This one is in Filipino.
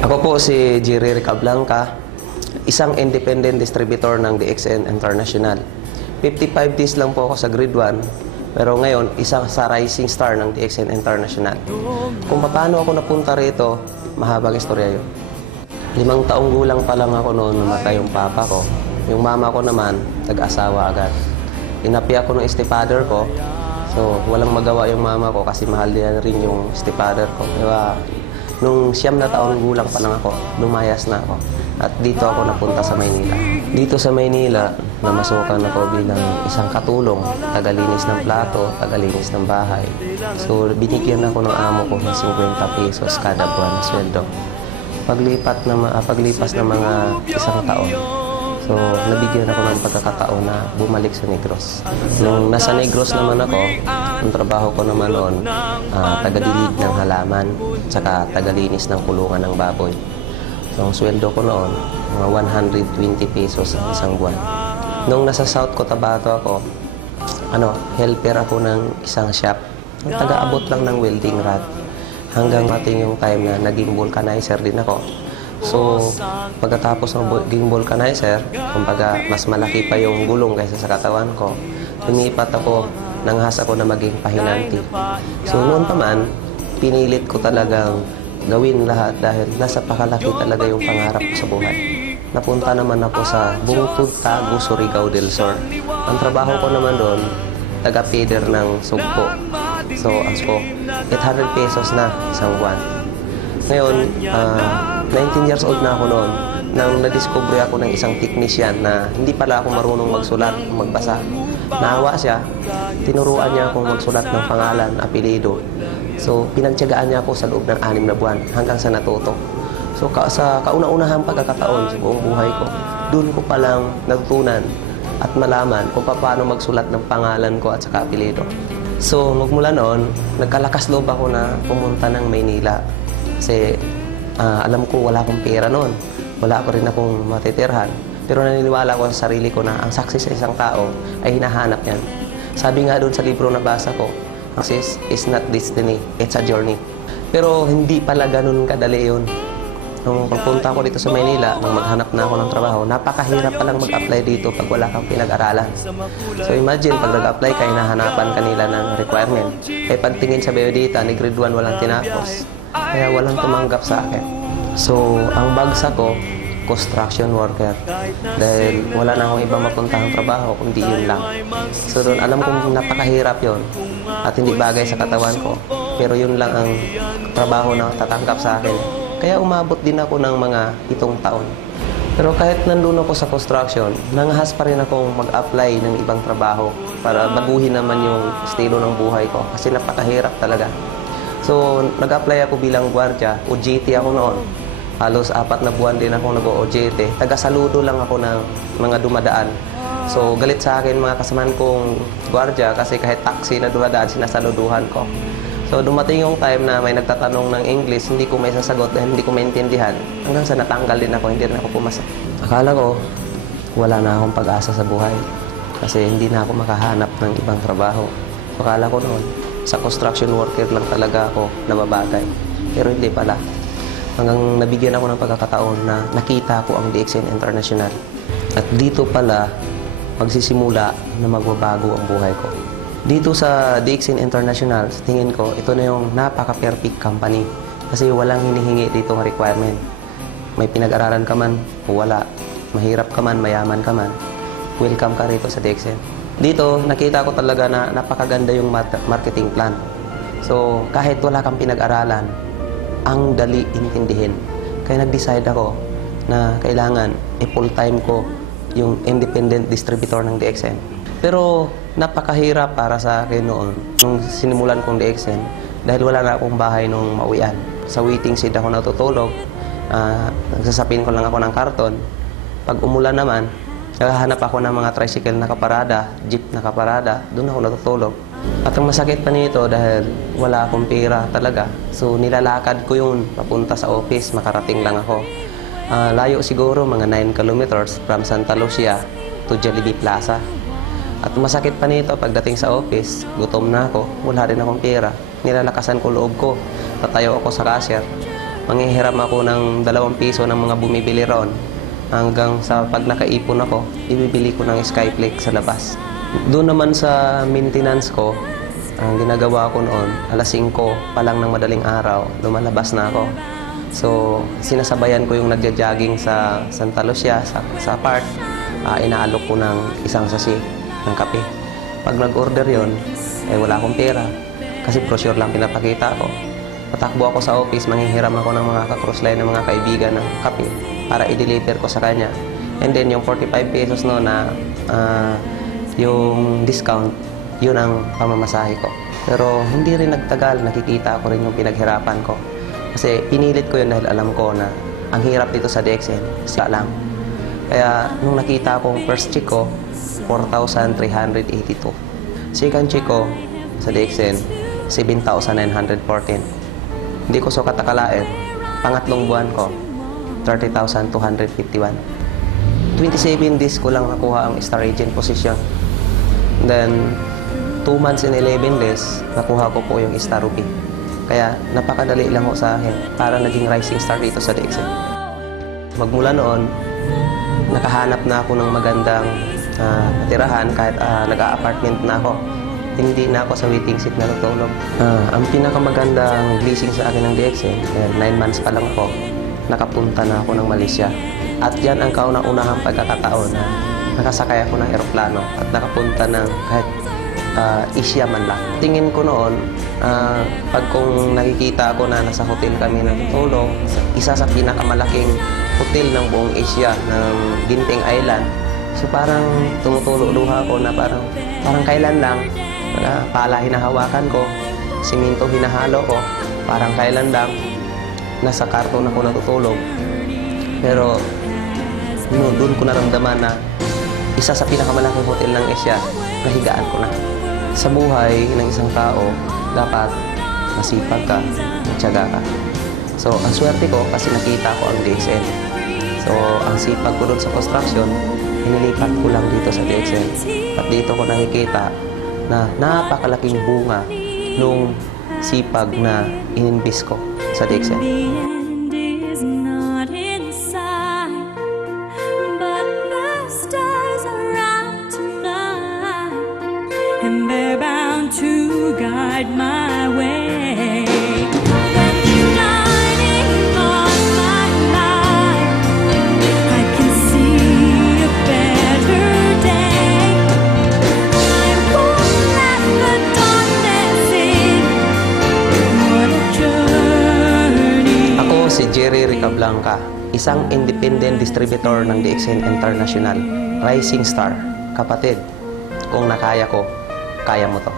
Ako po si Jerry Ricablanca, isang independent distributor ng DXN International. 55 days lang po ako sa grade 1, pero ngayon, isang sa rising star ng DXN International. Kung paano ako napunta rito, mahabang istorya yun. 5 taong gulang pa lang ako noon namatay yung papa ko. Yung mama ko naman, nag-asawa agad. Inapi ako ng stepfather ko, so walang magawa yung mama ko kasi mahal din rin yung stepfather ko. Diba? Nung 9 na taong gulang pa lang ako, lumayas na ako. At dito ako napunta sa Maynila. Dito sa Maynila, namasukan ako bilang isang katulong, tagalinis ng plato, tagalinis ng bahay. So, binigyan ako ng amo ko ng 50 pesos kada buwan na sweldo. Paglipas ng mga isang taon, so, nabigyan ako ng pagkakataon na bumalik sa Negros. Nung nasa Negros naman ako, ang trabaho ko naman noon, tagadilig ng halaman, tsaka tagalinis ng kulungan ng baboy. So, ang sweldo ko noon, mga 120 pesos ang isang buwan. Nung nasa South Cotabato ako, helper ako ng isang shop. Taga-abot lang ng welding rod. Hanggang ating yung time na naging vulcanizer din ako. So, pagkatapos ng naging vulcanizer, kumbaga mas malaki pa yung gulong kaysa sa katawan ko, lumipat ako, nanghas ako na maging pahinanti. So, noon pa man, pinilit ko talagang gawin lahat dahil nasa pakalaki talaga yung pangarap ko sa buhay. Napunta naman ako sa Bungtod, Tago, Surigao del Sur. Ang trabaho ko naman doon, taga-feeder ng sugpo. So, ang 800 pesos na isang buwan. Ngayon, 19 years old na ako noon nang na-discover ako ng isang technician na hindi pala ako marunong magsulat, magbasa. Naawa siya, tinuruan niya akong magsulat ng pangalan, apelido. So, pinagtiyagaan niya ako sa loob ng 6 na buwan hanggang sa natuto. So, sa kauna-unahang pagkakataon sa buong buhay ko, doon ko palang natutunan at malaman kung paano magsulat ng pangalan ko at saka apelido. So, magmula noon, nagkalakas loob ako na pumunta ng Maynila. Kasi alam ko wala akong pera noon. Wala ko rin akong matitirhan. Pero naniniwala ko sa sarili ko na ang success sa isang tao ay hinahanap yan. Sabi nga doon sa libro na basa ko, success is not destiny, it's a journey. Pero hindi pala ganun kadali yun. Nung pagpunta ko dito sa Maynila, nung maghanap na ako ng trabaho, napakahirap palang mag-apply dito pag wala kang pinag-aralan. So imagine, pag nag-apply ka, hinahanapan kanila ng requirement. Eh pagtingin sa biodata, ni grade 1 walang tinapos. Kaya walang tumanggap sa akin. So, ang bagsak ko, construction worker. Dahil wala na akong ibang mapuntahang trabaho, kundi yun lang. So doon, alam kong napakahirap yon at hindi bagay sa katawan ko. Pero yun lang ang trabaho na tatanggap sa akin. Kaya umabot din ako ng mga 7 taon. Pero kahit nandun ako sa construction, nanghas pa rin akong mag-apply ng ibang trabaho para baguhin naman yung estilo ng buhay ko. Kasi napakahirap talaga. So, nag-apply ako bilang gwardiya. OJT ako noon. Halos 4 na buwan din ako nag-OJT. Taga-saludo lang ako ng mga dumadaan. So, galit sa akin mga kasamaan kong gwardiya kasi kahit taxi na dumadaan, sinasaluduhan ko. So, dumating yung time na may nagtatanong ng English, hindi ko may sasagot dahil hindi ko maintindihan. Hanggang sa natanggal din ako, hindi na ako pumasok. Akala ko, wala na akong pag-asa sa buhay. Kasi hindi na ako makahanap ng ibang trabaho. Akala ko noon, sa construction worker lang talaga ako nababagay. Pero hindi pala. Hanggang nabigyan ako ng pagkakataon na nakita ko ang DXN International. At dito pala, magsisimula na magbabago ang buhay ko. Dito sa DXN International, tingin ko, ito na yung napaka-perfect company. Kasi walang hinihingi dito ng requirement. May pinag-aralan ka man o wala. Mahirap ka man, mayaman ka man. Welcome ka rito sa DXN. Dito, nakita ko talaga na napakaganda yung marketing plan. So, kahit wala kang pinag-aralan, ang dali intindihin. Kaya nag-decide ako na kailangan i-full-time ko yung independent distributor ng DXN. Pero napakahirap para sa akin noon nung sinimulan kong DXN dahil wala na akong bahay nung mauwian. Sa waiting shed ako natutulog, nagsasapin ko lang ako ng karton. Pag umulan naman, naghahanap ako ng mga tricycle na kaparada, jeep na kaparada, doon ako natutulog. At ang masakit pa nito dahil wala akong pera talaga. So nilalakad ko yun papunta sa office, makarating lang ako. Layo siguro, mga 9 kilometers from Santa Lucia to Jollibee Plaza. At masakit pa nito pagdating sa office, gutom na ako, wala rin akong pera. Nilalakasan ko loob ko, tatayo ako sa cashier. Manghihiram ako ng 2 piso ng mga bumibili ron. Hanggang sa pag nakaipon ako, ibibili ko ng Skyflex sa labas. Doon naman sa maintenance ko, ang ginagawa ko noon, alas 5 pa lang ng madaling araw, lumalabas na ako. So, sinasabayan ko yung nagja-jogging sa Santa Lucia, sa park. Inaalok ko ng isang sasi ng kape. Pag nag-order yon, wala akong pera. Kasi brochure lang pinapakita ko. Patakbo ako sa office, manghihiram ako ng mga ka-crossline ng mga kaibigan ng kape para i-deliver ko sa kanya. And then yung 45 pesos no na yung discount, yun ang pamamasahe ko. Pero hindi rin nagtagal, nakikita ko rin yung pinaghirapan ko. Kasi pinilit ko yun dahil alam ko na ang hirap dito sa DXN, sila lang. Kaya nung nakita kong first check ko, 4,382. Second check ko sa DXN, 7,914. Hindi ko sukat akalain. Pangatlong buwan ko, 30,251. 27 days ko lang nakuha ang star agent position. Then, 2 months and 11 days, nakuha ko po yung star rookie. Kaya, napakadali lang ho sa akin para naging rising star dito sa DXN. Magmula noon, nakahanap na ako ng magandang tirahan kahit nag-a-apartment na ako. Hindi na ako sa waiting seat na natulog. Ang pinakamagandang blessing sa akin ng DXN, 9 months pa lang ako, nakapunta na ako ng Malaysia. At yan ang kauna-unahang pagkakataon na nakasakay ako ng eroplano at nakapunta ng kahit Asia man lang. Tingin ko noon, pag kung nakikita ako na nasa hotel kami natutulog, isa sa pinakamalaking hotel ng buong Asia, ng Ginting Island. So parang tumutulo luha ako na parang kailan lang, pala hinahawakan ko, siminto hinahalo ko, parang kailan lang, nasa karton ako natutulog. Pero doon ko naramdaman na isa sa pinakamalaking hotel ng Asia, nahigaan ko na. Sa buhay ng isang tao, dapat masipag ka, matyaga ka. So, ang swerte ko kasi nakita ko ang DXN. So, ang sipag ko doon sa construction, inilipat ko lang dito sa DXN. At dito ko nakikita na napakalaking bunga nung sipag na ininvest ko sa DXN. And they're bound to guide my way. When shining on my life, I can see a better day. I won't let the darkness in. What a journey. Ako si Jerry Ricablanca, isang independent distributor ng DXN International, Rising Star. Kapatid, kung nakaya ko, kaya mo to.